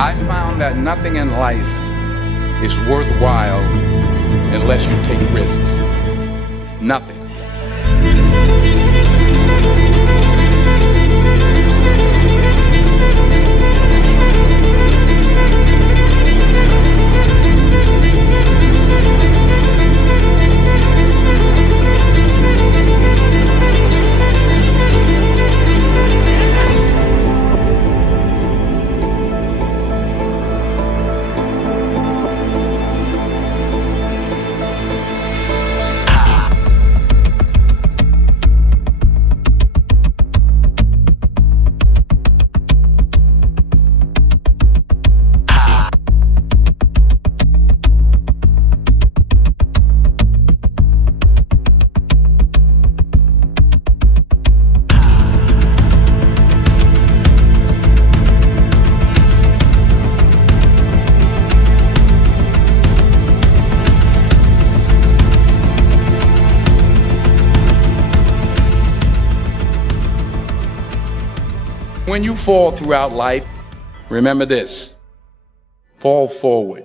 I found that nothing in life is worthwhile unless you take risks. Nothing. When you fall throughout life, remember this: fall forward.